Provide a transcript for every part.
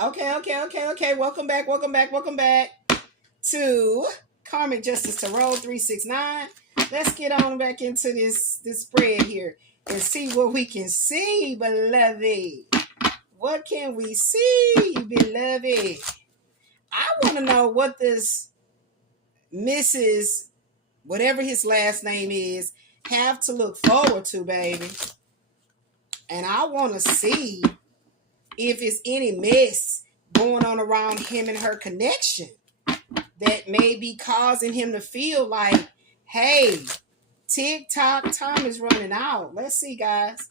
Okay. Welcome back to Karmic Justice Tarot 369. Let's get on back into this spread here and see what we can see, beloved. What can we see, beloved? I want to know what this Mrs. whatever his last name is have to look forward to, baby. And I want to see if it's any mess going on around him and her connection that may be causing him to feel like, hey, TikTok time is running out. Let's see, guys.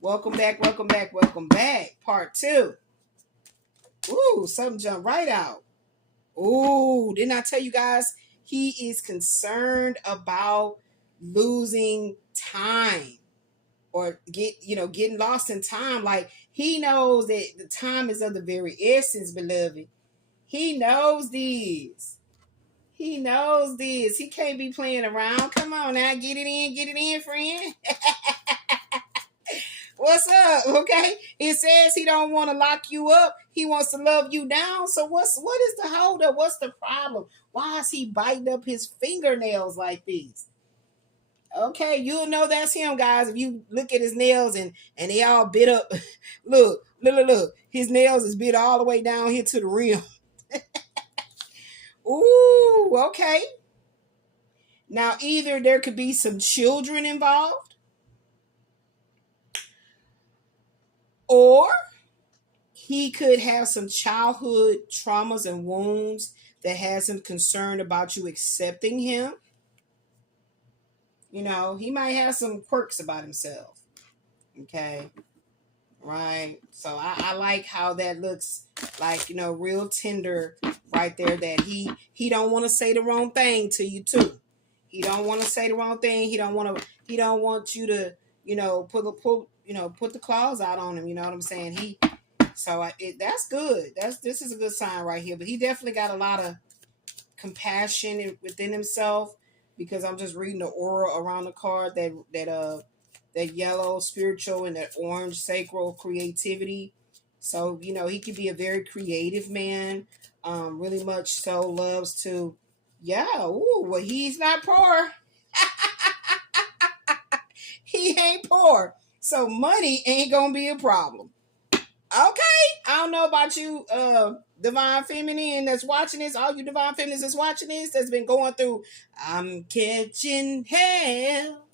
Welcome back. Part 2. Ooh, something jumped right out. Ooh, didn't I tell you guys? He is concerned about losing time or getting lost in time. Like, he knows that the time is of the very essence, beloved. He knows this. He can't be playing around. Come on now, get it in, friend. What's up? Okay. It says he don't want to lock you up. He wants to love you down. So what is the hold up? What's the problem? Why is he biting up his fingernails like this? Okay, you'll know that's him, guys. If you look at his nails and they all bit up. Look. His nails is bit all the way down here to the rim. Ooh, okay. Now, either there could be some children involved, or he could have some childhood traumas and wounds that has him concerned about you accepting him. He might have some quirks about himself. Okay. Right. So I like how that looks like, real tender right there, that he don't want to say the wrong thing to you too. He don't want to say the wrong thing. He don't want you to, put the claws out on him. You know what I'm saying? That's good. This is a good sign right here. But he definitely got a lot of compassion within himself, because I'm just reading the aura around the card, that yellow spiritual and that orange sacral creativity. So, he could be a very creative man. Really much so loves to, well, he's not poor. He ain't poor. So money ain't gonna be a problem. Okay. I don't know about you, divine feminine that's watching this, all you divine feminines that's watching this, that's been going through, I'm catching hell,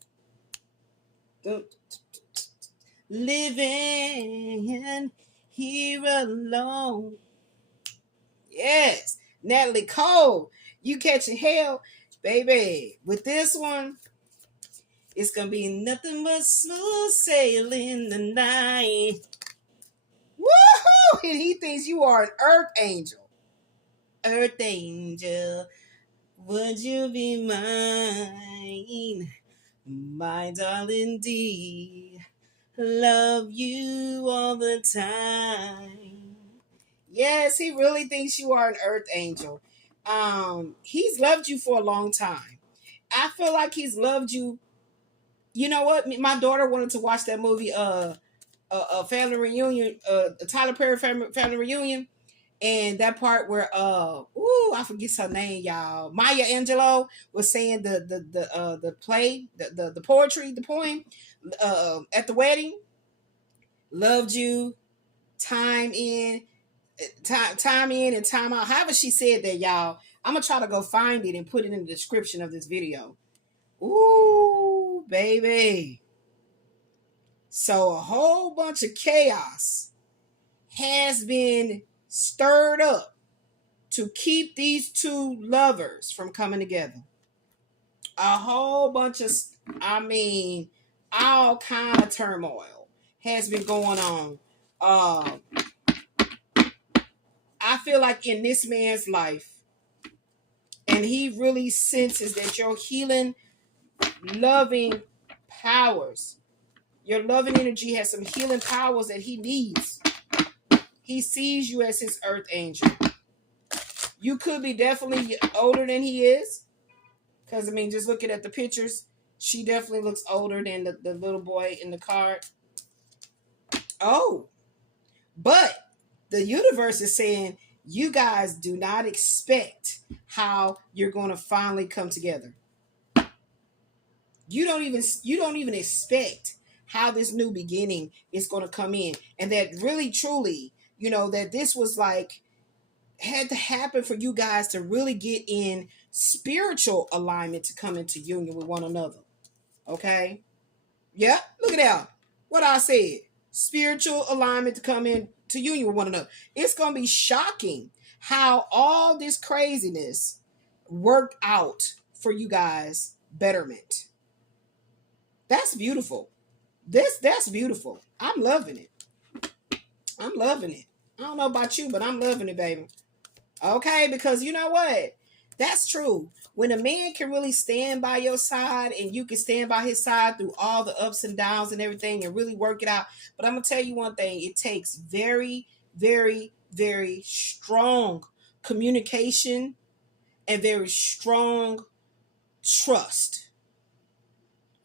living here alone. Yes. Natalie Cole, you catching hell, baby. With this one, it's gonna be nothing but smooth sailing the night. Woohoo! And he thinks you are an earth angel. Earth angel, would you be mine? My darling D, love you all the time. Yes, he really thinks you are an earth angel. He's loved you for a long time. I feel like he's loved you. You know what? My daughter wanted to watch that movie, family reunion, the Tyler Perry family reunion, and that part where I forget her name, y'all. Maya Angelou was saying the play, the poetry, the poem, at the wedding. Loved you, time in, time in and time out. However she said that, y'all. I'm gonna try to go find it and put it in the description of this video. Ooh, baby. So a whole bunch of chaos has been stirred up to keep these two lovers from coming together. A whole bunch of, all kind of turmoil has been going on. I feel like in this man's life, and he really senses that your healing, loving powers, your loving energy has some healing powers that he needs. He sees you as his earth angel. You could be definitely older than he is. Because, just looking at the pictures, she definitely looks older than the little boy in the card. Oh, But the universe is saying you guys do not expect how you're going to finally come together. You don't even expect how this new beginning is going to come in, and that really truly, that this was like had to happen for you guys to really get in spiritual alignment to come into union with one another. Okay? Yeah, look at that. What I said. Spiritual alignment to come in to union with one another. It's going to be shocking how all this craziness worked out for you guys betterment. That's beautiful. That's beautiful. I'm loving it. I'm loving it. I don't know about you, but I'm loving it, baby. Okay, because you know what? That's true. When a man can really stand by your side and you can stand by his side through all the ups and downs and everything and really work it out. But I'm going to tell you one thing. It takes very, very, very strong communication and very strong trust.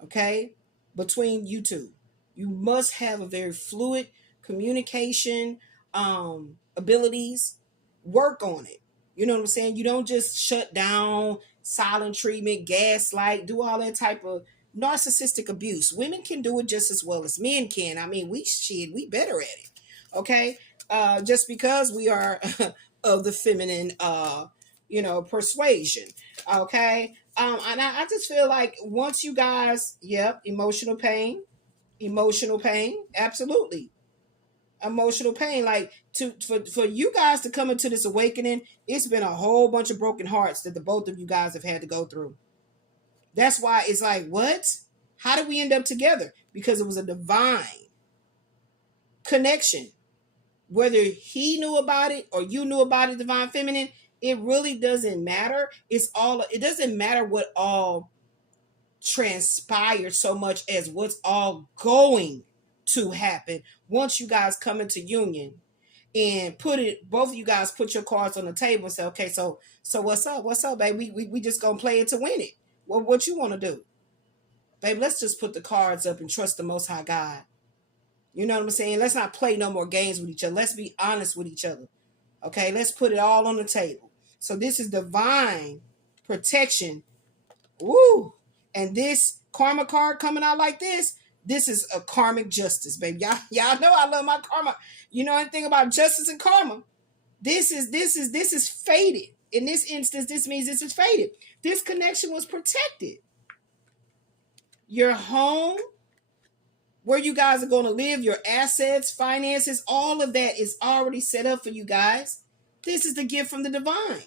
Okay? Between you two. You must have a very fluid communication abilities. Work on it. You know what I'm saying? You don't just shut down, silent treatment, gaslight, do all that type of narcissistic abuse. Women can do it just as well as men can. I mean, we better at it. Okay? Just because we are of the feminine persuasion. Okay? And I just feel like once you guys, yep, emotional pain, absolutely. Emotional pain, like for you guys to come into this awakening, it's been a whole bunch of broken hearts that the both of you guys have had to go through. That's why it's like, what? How did we end up together? Because it was a divine connection. Whether he knew about it or you knew about it, divine feminine, it really doesn't matter. It doesn't matter what all transpired so much as what's all going to happen once you guys come into union and both of you guys put your cards on the table and say, okay, so what's up, baby? We just gonna play it to win it. What you want to do, baby? Let's just put the cards up and trust the Most High God. You know what I'm saying? Let's not play no more games with each other. Let's be honest with each other. Okay, let's put it all on the table. So this is divine protection. Woo! And this karma card coming out like this is a karmic justice, baby. Y'all know I love my karma. You know anything about justice and karma? This is fated. In this instance, this means this is fated. This connection was protected. Your home, where you guys are going to live, your assets, finances, all of that is already set up for you guys. This is the gift from the divine.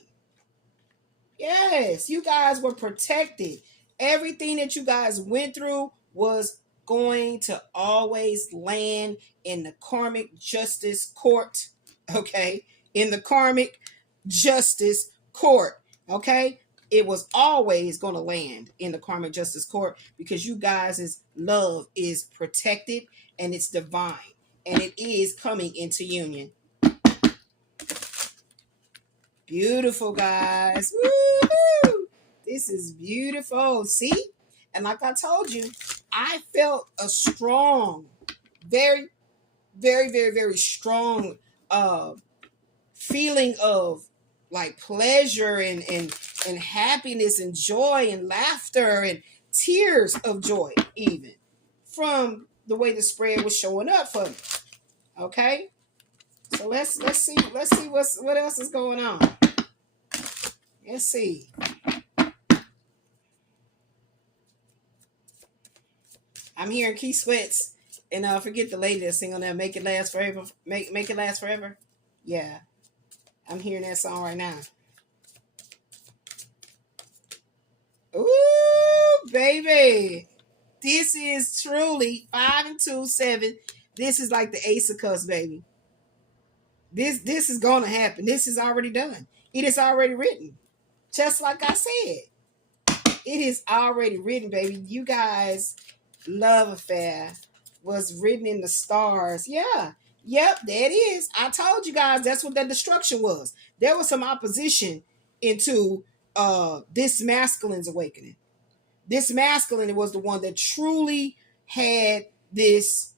Yes, you guys were protected. Everything that you guys went through was going to always land in the karmic justice court. Okay? In the karmic justice court. Okay? It was always going to land in the karmic justice court because you guys' love is protected and it's divine and it is coming into union. Beautiful, guys. Woo-hoo! This is beautiful. See? And like I told you, I felt a strong, very, very, very, very strong feeling of like pleasure and happiness and joy and laughter and tears of joy even from the way the spread was showing up for me. Okay? So let's see what else is going on. Let's see. I'm hearing Key Sweats and forget the lady that's singing that Make It Last Forever. Make It Last Forever. Yeah. I'm hearing that song right now. Ooh, baby. This is truly 5 and 2, 7. This is like the Ace of Cups, baby. This is gonna happen. This is already done. It is already written. Just like I said. It is already written, baby. You guys' love affair was written in the stars. Yeah. Yep, there it is. I told you guys that's what that destruction was. There was some opposition into this masculine's awakening. This masculine was the one that truly had this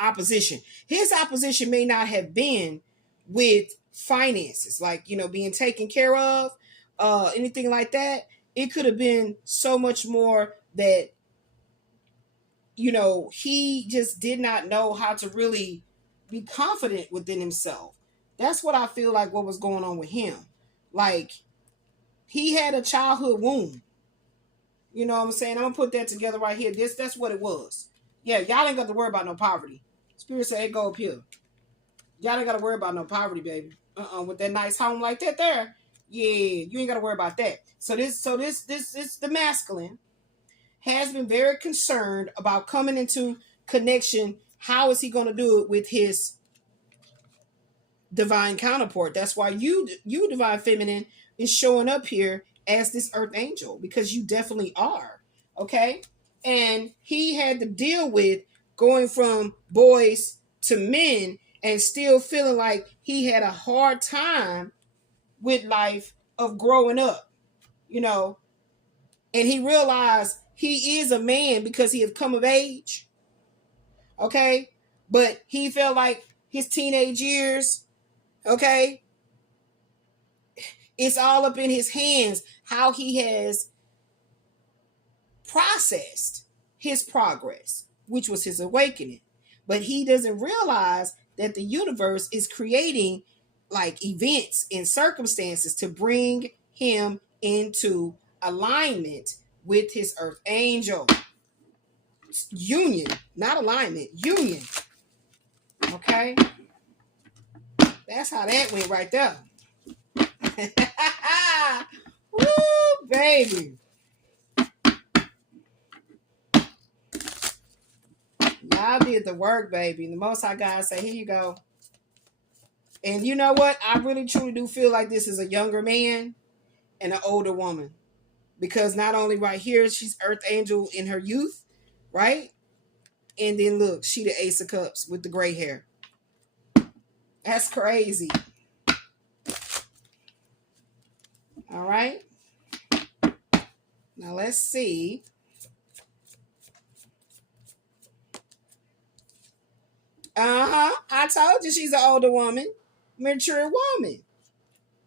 opposition. His opposition may not have been with finances, like, you know, being taken care of, anything like that. It could have been so much more that, you know, he just did not know how to really be confident within himself. That's what I feel like what was going on with him. Like, he had a childhood wound. You know what I'm saying? I'm gonna put that together right here. That's what it was. Yeah, y'all ain't got to worry about no poverty. Spirit said, hey, go up here. Y'all ain't got to worry about no poverty, baby. With that nice home like that there. Yeah, you ain't got to worry about that. So this the masculine has been very concerned about coming into connection. How is he going to do it with his divine counterpart? That's why you divine feminine is showing up here as this earth angel, because you definitely are. Okay? And he had to deal with going from boys to men and still feeling like he had a hard time with life of growing up, you know. And he realized he is a man because he had come of age. Okay? But he felt like his teenage years, okay, it's all up in his hands how he has processed his progress, which was his awakening. But he doesn't realize that the universe is creating like events and circumstances to bring him into alignment with his earth angel. Union, not alignment, union. Okay? That's how that went right there. Woo, baby. Y'all did the work, baby. The Most High God say, here you go. And you know what? I really truly do feel like this is a younger man and an older woman. Because not only right here, she's Earth Angel in her youth, right? And then look, she the Ace of Cups with the gray hair. That's crazy. All right. Now let's see. I told you she's an older woman, mature woman.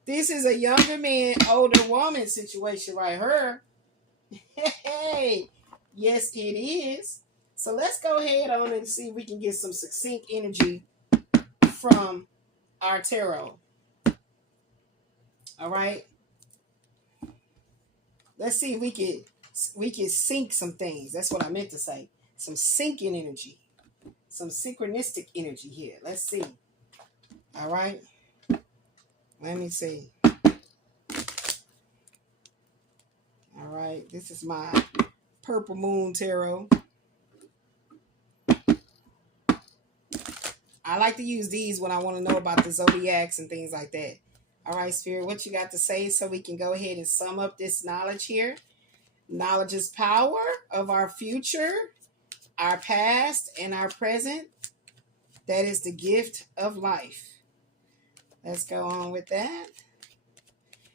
This is a younger man, older woman situation right here. Hey, yes, it is. So let's go ahead on and see if we can get some succinct energy from our tarot. All right. Let's see if we can sync some things. That's what I meant to say. Some syncing energy. Some synchronistic energy here. Let's see. All right. Let me see. All right. This is my Purple Moon Tarot. I like to use these when I want to know about the zodiacs and things like that. All right, Spirit, what you got to say so we can go ahead and sum up this knowledge here? Knowledge is power of our future, our past, and our present. That is the gift of life. Let's go on with that.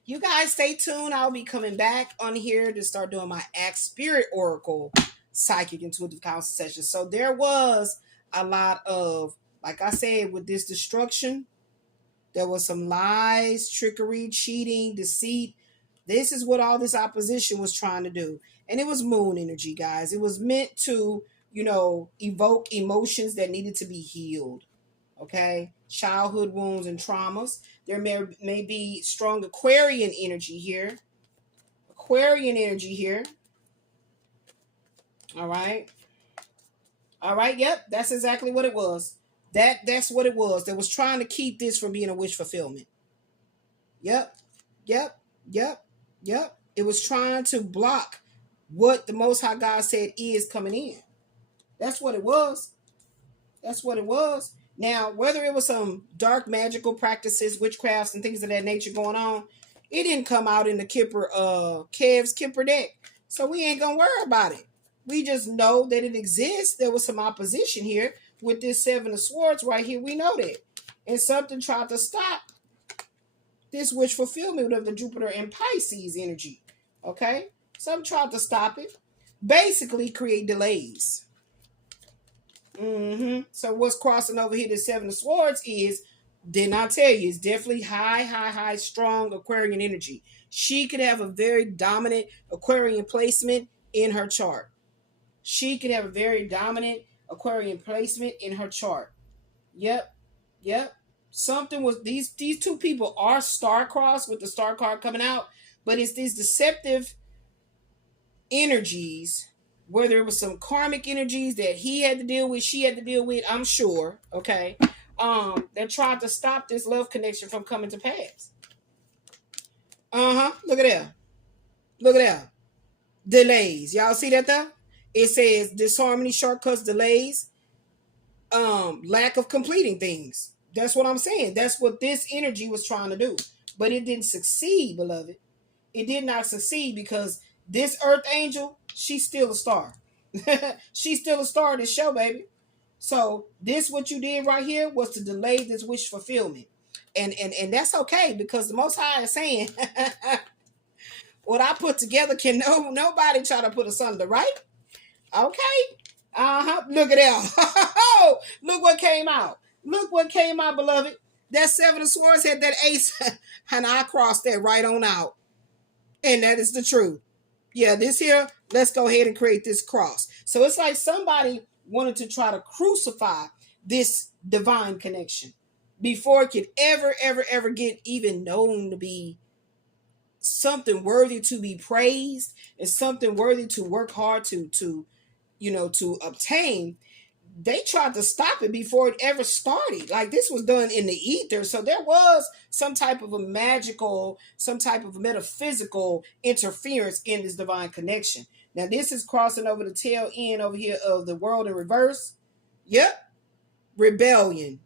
You guys stay tuned. I'll be coming back on here to start doing my Ask Spirit Oracle Psychic Intuitive Council session. So there was a lot of, like I said, with this destruction, there was some lies, trickery, cheating, deceit. This is what all this opposition was trying to do. And it was moon energy, guys. It was meant to, you know, evoke emotions that needed to be healed. Okay? Childhood wounds and traumas. There may be strong Aquarian energy here. Aquarian energy here. All right. All right. Yep. That's exactly what it was. That's what it was. That was trying to keep this from being a wish fulfillment. Yep. Yep. Yep. Yep. It was trying to block what the Most High God said is coming in. That's what it was. That's what it was. Now, whether it was some dark magical practices, witchcrafts, and things of that nature going on, it didn't come out in the Kev's Kipper deck. So we ain't going to worry about it. We just know that it exists. There was some opposition here with this Seven of Swords right here. We know that. And something tried to stop this wish fulfillment of the Jupiter and Pisces energy. Okay? Something tried to stop it. Basically create delays. So what's crossing over here, the Seven of Swords is, didn't I tell you, it's definitely high, strong Aquarian energy. She could have a very dominant Aquarian placement in her chart. She could have a very dominant Aquarian placement in her chart. Yep. Yep. Something was these two people are star-crossed with the star card coming out, but it's these deceptive energies, whether it was some karmic energies that he had to deal with, she had to deal with, I'm sure, okay, that tried to stop this love connection from coming to pass. Look at that. Look at that. Delays. Y'all see that though? It says disharmony, shortcuts, delays, lack of completing things. That's what I'm saying. That's what this energy was trying to do. But it didn't succeed, beloved. It did not succeed because this earth angel, she's still a star. She's still a star of this show, baby. So this, what you did right here, was to delay this wish fulfillment. And that's okay, because the Most High is saying, what I put together can nobody try to put asunder, right? Okay. Look at that. Look what came out. Look what came out, beloved. That Seven of Swords had that ace, and I crossed that right on out. And that is the truth. Yeah, this here, let's go ahead and create this cross. So it's like somebody wanted to try to crucify this divine connection before it could ever get even known to be something worthy to be praised and something worthy to work hard to obtain. They tried to stop it before it ever started. Like, this was done in the ether. So there was some type of a magical, some type of metaphysical interference in this divine connection. Now, this is crossing over the tail end over here of the world in reverse. Yep. Rebellion.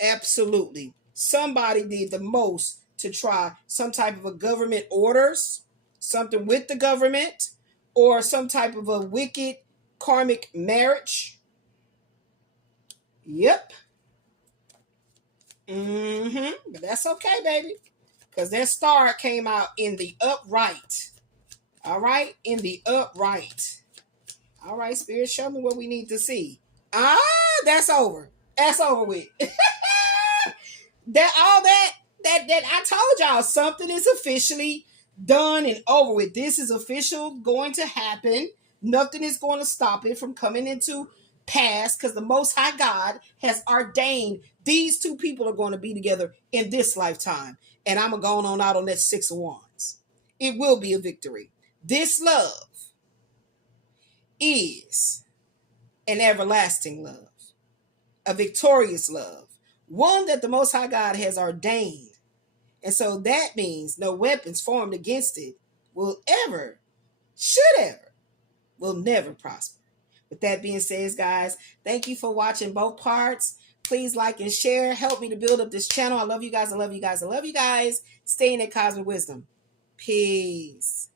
Absolutely. Somebody did the most to try some type of a government orders, something with the government, or some type of a wicked karmic marriage. Yep. But that's okay, baby. Because that star came out in the upright. All right? In the upright. All right, Spirit, show me what we need to see. That's over. That's over with. that I told y'all, something is officially done and over with. This is official, going to happen. Nothing is going to stop it from coming into pass, because the Most High God has ordained these two people are going to be together in this lifetime. And I'm going on out on that Six of Wands. It will be a victory. This love is an everlasting love, a victorious love, one that the Most High God has ordained. And so that means no weapons formed against it will never prosper. With that being said, guys, thank you for watching both parts. Please like and share. Help me to build up this channel. I love you guys. I love you guys. I love you guys. Stay in that cosmic wisdom. Peace.